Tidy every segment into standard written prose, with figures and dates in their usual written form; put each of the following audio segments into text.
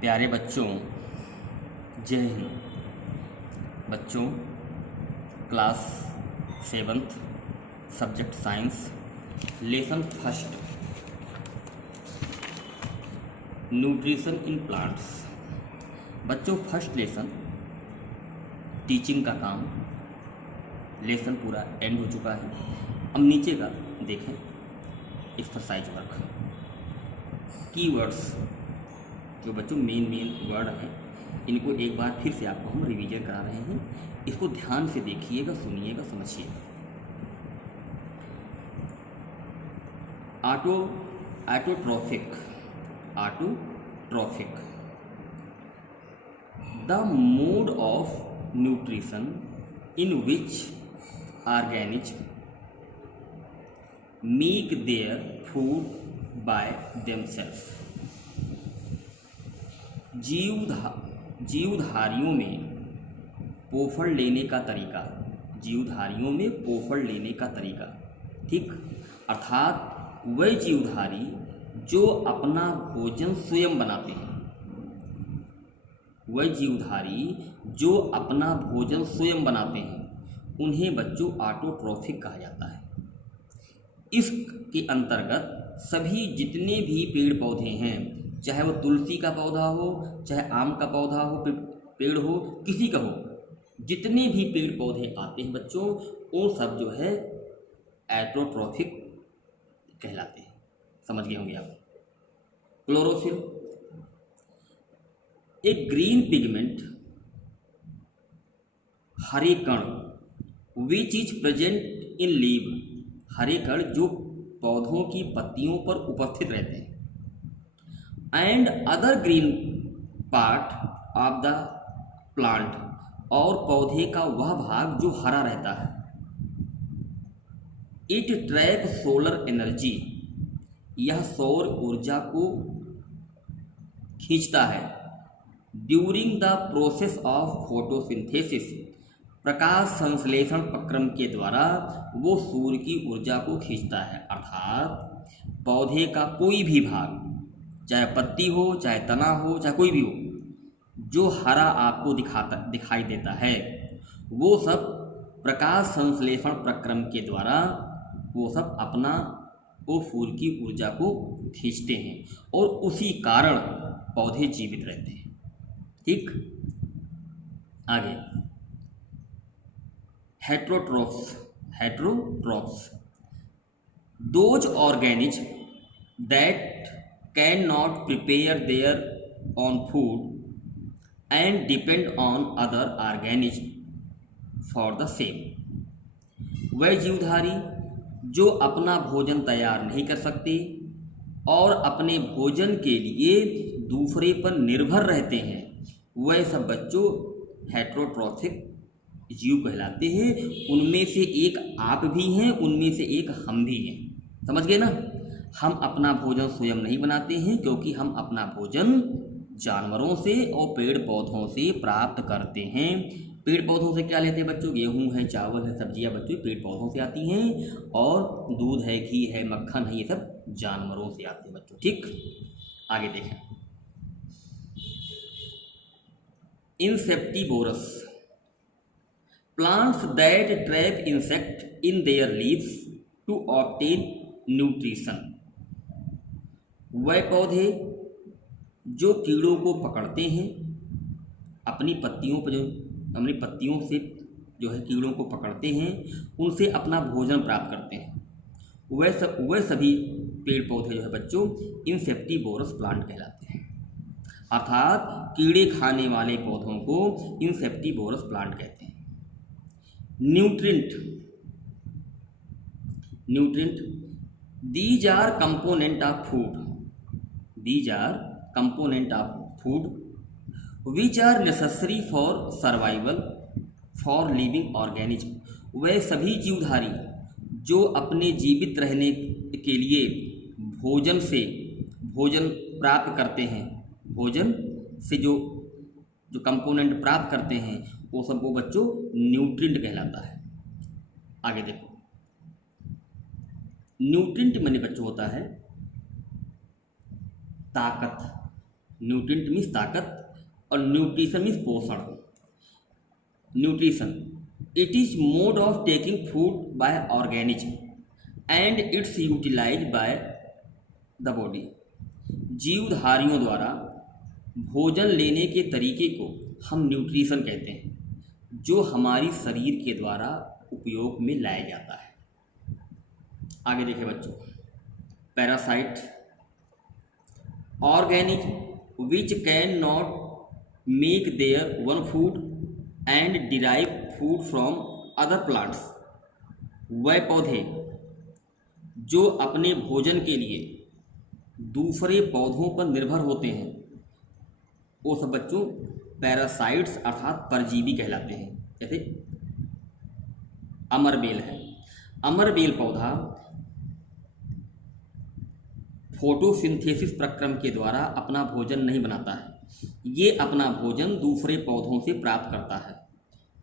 प्यारे बच्चों, जय हिंद। बच्चों, class 7th, subject science, lesson first, nutrition in plants. बच्चों, फर्स्ट लेसन टीचिंग का काम, लेसन पूरा एंड हो चुका है। अब नीचे का देखें, एक्सरसाइज वर्क, कीवर्ड्स जो बच्चों मेन वर्ड हैं, इनको एक बार फिर से आपको हम रिवीजन करा रहे हैं। इसको ध्यान से देखिएगा, सुनिएगा, समझिएगा। Autotrophic the mode of nutrition in which organism make their food by themself. जीवधारियों में पोषण लेने का तरीका, ठीक, अर्थात वह जीवधारी जो अपना भोजन स्वयं बनाते हैं, उन्हें बच्चों ऑटोट्रॉफिक कहा जाता है। इसके अंतर्गत सभी जितने भी पेड़ पौधे हैं, चाहे वो तुलसी का पौधा हो, चाहे आम का पौधा हो, पेड़ हो, किसी का हो, जितने भी पेड़ पौधे आते हैं बच्चों, वो सब जो है ऑटोट्रॉफिक कहलाते हैं। समझ गए होंगे आप। क्लोरोफिल, एक ग्रीन पिगमेंट, हरे कण, which is present in leave, हरे कण जो पौधों की पत्तियों पर उपस्थित रहते हैं, and other green part of the plant, और पौधे का वह भाग जो हरा रहता है। इट ट्रैप सोलर एनर्जी, यह सौर ऊर्जा को खींचता है। During the process of photosynthesis, प्रकाश संश्लेषण प्रक्रम के द्वारा वो सूर्य की ऊर्जा को खींचता है। अर्थात पौधे का कोई भी भाग, चाहे पत्ती हो, चाहे तना हो, चाहे कोई भी हो, जो हरा आपको दिखाई देता है, वो सब प्रकाश संश्लेषण प्रक्रम के द्वारा वो सब अपना वो सूर्य की ऊर्जा को खींचते हैं, और उसी कारण पौधे जीवित रहते हैं। ठीक, आगे heterotrophs, those organism that can not prepare their on food and depend on other organism for the same, वह जीवधारी जो अपना भोजन तैयार नहीं कर सकते और अपने भोजन के लिए दूसरे पर निर्भर रहते हैं, वह सब बच्चों हेट्रोट्रॉफिक जीव कहलाते हैं। उनमें से एक आप भी हैं, उनमें से एक हम भी हैं। समझ गए ना। हम अपना भोजन स्वयं नहीं बनाते हैं, क्योंकि हम अपना भोजन जानवरों से और पेड़ पौधों से प्राप्त करते हैं। पेड़ पौधों से क्या लेते हैं बच्चों? गेहूं है, चावल है, सब्जियां बच्चों पेड़ पौधों से आती हैं, और दूध है, घी है, मक्खन है, ये सब जानवरों से आते हैं बच्चों। ठीक, आगे देखें। Insectivorous, plants that trap insect in their leaves to obtain nutrition, वह पौधे जो कीड़ों को पकड़ते हैं, अपनी पत्तियों से जो है कीड़ों को पकड़ते हैं, उनसे अपना भोजन प्राप्त करते हैं, वह सभी पेड़ पौधे जो है बच्चों इंसेप्टिवोरस प्लांट कहलाते हैं। अर्थात कीड़े खाने वाले पौधों को इंसेप्टिवोरस प्लांट कहते हैं। Nutrient, these are component of food which are necessary for survival for living organism, वह सभी जीवधारी जो अपने जीवित रहने के लिए भोजन प्राप्त करते हैं, भोजन से जो कंपोनेंट प्राप्त करते हैं, वो सब वो बच्चों न्यूट्रिएंट कहलाता है। आगे देखो, न्यूट्रिएंट माने बच्चों होता है ताकत, न्यूट्रिएंट मीन्स ताकत और न्यूट्रिशन मीन्स पोषण। Nutrition it is mode of taking food by organism and its utilise by the body. जीवधारियों द्वारा भोजन लेने के तरीके को हम न्यूट्रिशन कहते हैं, जो हमारी शरीर के द्वारा उपयोग में लाया जाता है। आगे देखें बच्चों, parasite organism which can not make their one food and derive food from other plants. वह पौधे जो अपने भोजन के लिए दूसरे पौधों पर निर्भर होते हैं, वो सब बच्चों पैरासाइट्स अर्थात परजीवी कहलाते हैं। जैसे अमरबेल है, अमरबेल पौधा फोटोसिंथेसिस प्रक्रम के द्वारा अपना भोजन नहीं बनाता है, ये अपना भोजन दूसरे पौधों से प्राप्त करता है,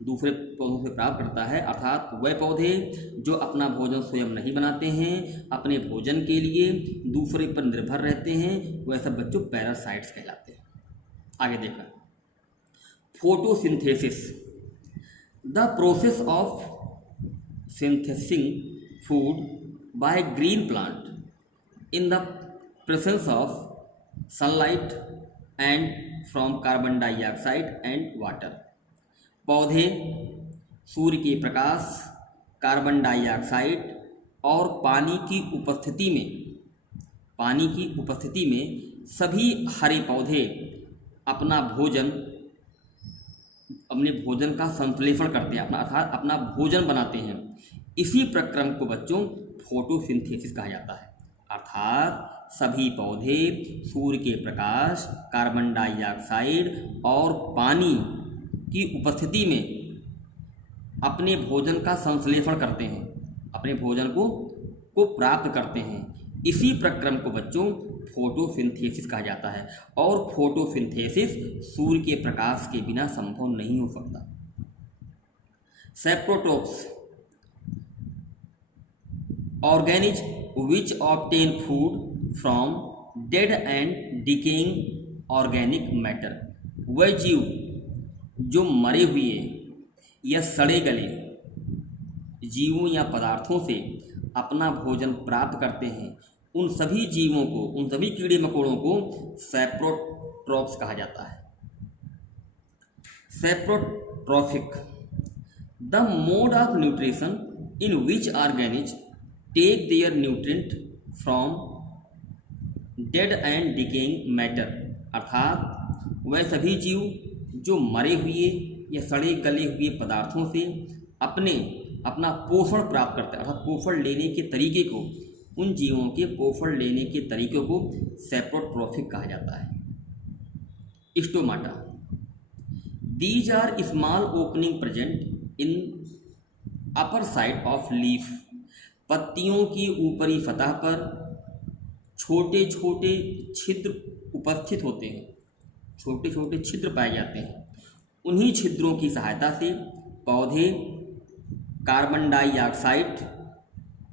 दूसरे पौधों से प्राप्त करता है। अर्थात वह पौधे जो अपना भोजन स्वयं नहीं बनाते हैं, अपने भोजन के लिए दूसरे पर निर्भर रहते हैं, वह सब बच्चों पैरासाइट्स कहलाते हैं। आगे देखा, photosynthesis the process of synthesising food by green plant in the presence of sunlight and from carbon dioxide and water. पौधे सूर्य के प्रकाश, कार्बन डाइऑक्साइड और पानी की उपस्थिति में सभी हरे पौधे अपने भोजन का संश्लेषण करते हैं, अर्थात अपना भोजन बनाते हैं। इसी प्रक्रम को बच्चों फोटोसिंथेसिस कहा जाता है। अर्थात सभी पौधे सूर्य के प्रकाश, कार्बन डाइऑक्साइड और पानी की उपस्थिति में अपने भोजन का संश्लेषण करते हैं, अपने भोजन को प्राप्त करते हैं। इसी प्रक्रम को बच्चों फोटोसिंथेसिस कहा जाता है। और फोटोसिंथेसिस सूर्य के प्रकाश के बिना संभव नहीं हो सकता। Saprotrophs organism which obtain food from dead and decaying organic matter. वह जीव जो मरे हुए या सड़े गले जीवों या पदार्थों से अपना भोजन प्राप्त करते हैं, उन सभी जीवों को, उन सभी कीड़े मकोड़ों को सेप्रोट्रॉप्स कहा जाता है। Saprotrophic the mode of nutrition in which organism take their nutrient from dead and decaying matter. अर्थात वह सभी जीव जो मरे हुए या सड़े गले हुए पदार्थों से अपना पोषण प्राप्त करते हैं, अर्थात पोषण लेने के तरीके को, उन जीवों के पोषण लेने के तरीकों को सेप्रोट्रॉफिक कहा जाता है। Stomata these are small opening present in upper side of leaf. पत्तियों की ऊपरी सतह पर छोटे छोटे छिद्र उपस्थित होते हैं, छोटे छोटे छिद्र पाए जाते हैं। उन्हीं छिद्रों की सहायता से पौधे कार्बन डाइऑक्साइड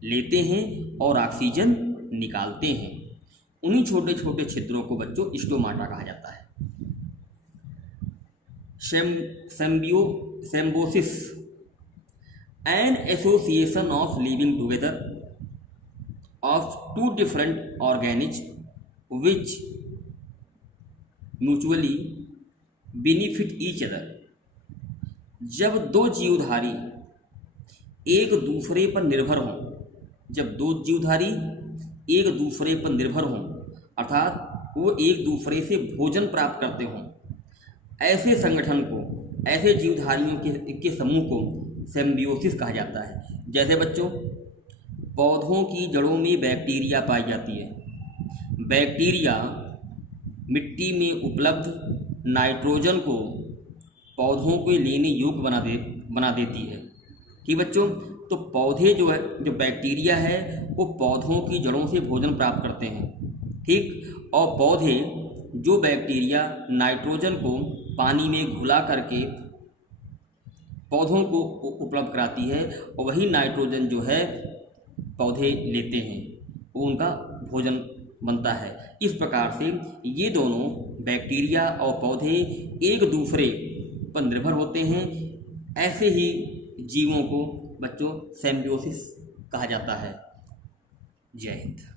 लेते हैं और ऑक्सीजन निकालते हैं। उन्हीं छोटे छोटे छिद्रों को बच्चों स्टोमाटा कहा जाता है। Symbiosis an association of living together of two different organism which mutually benefit each other. जब दो जीवधारी एक दूसरे पर निर्भर हों, जब दो जीवधारी एक दूसरे पर निर्भर हों, अर्थात वो एक दूसरे से भोजन प्राप्त करते हों, ऐसे संगठन को, ऐसे जीवधारियों के समूह को सिम्बियोसिस कहा जाता है। जैसे बच्चों पौधों की जड़ों में बैक्टीरिया पाई जाती है। बैक्टीरिया मिट्टी में उपलब्ध नाइट्रोजन को पौधों को लेने योग्य बना देती है। ठीक बच्चों, तो पौधे जो बैक्टीरिया है वो पौधों की जड़ों से भोजन प्राप्त करते हैं। ठीक, और पौधे जो बैक्टीरिया नाइट्रोजन को पानी में घुला करके पौधों को उपलब्ध कराती है, और वही नाइट्रोजन जो है पौधे लेते हैं, वो उनका भोजन बनता है। इस प्रकार से ये दोनों बैक्टीरिया और पौधे एक दूसरे पर निर्भर होते हैं। ऐसे ही जीवों को बच्चों सिम्बियोसिस कहा जाता है। जय हिंद।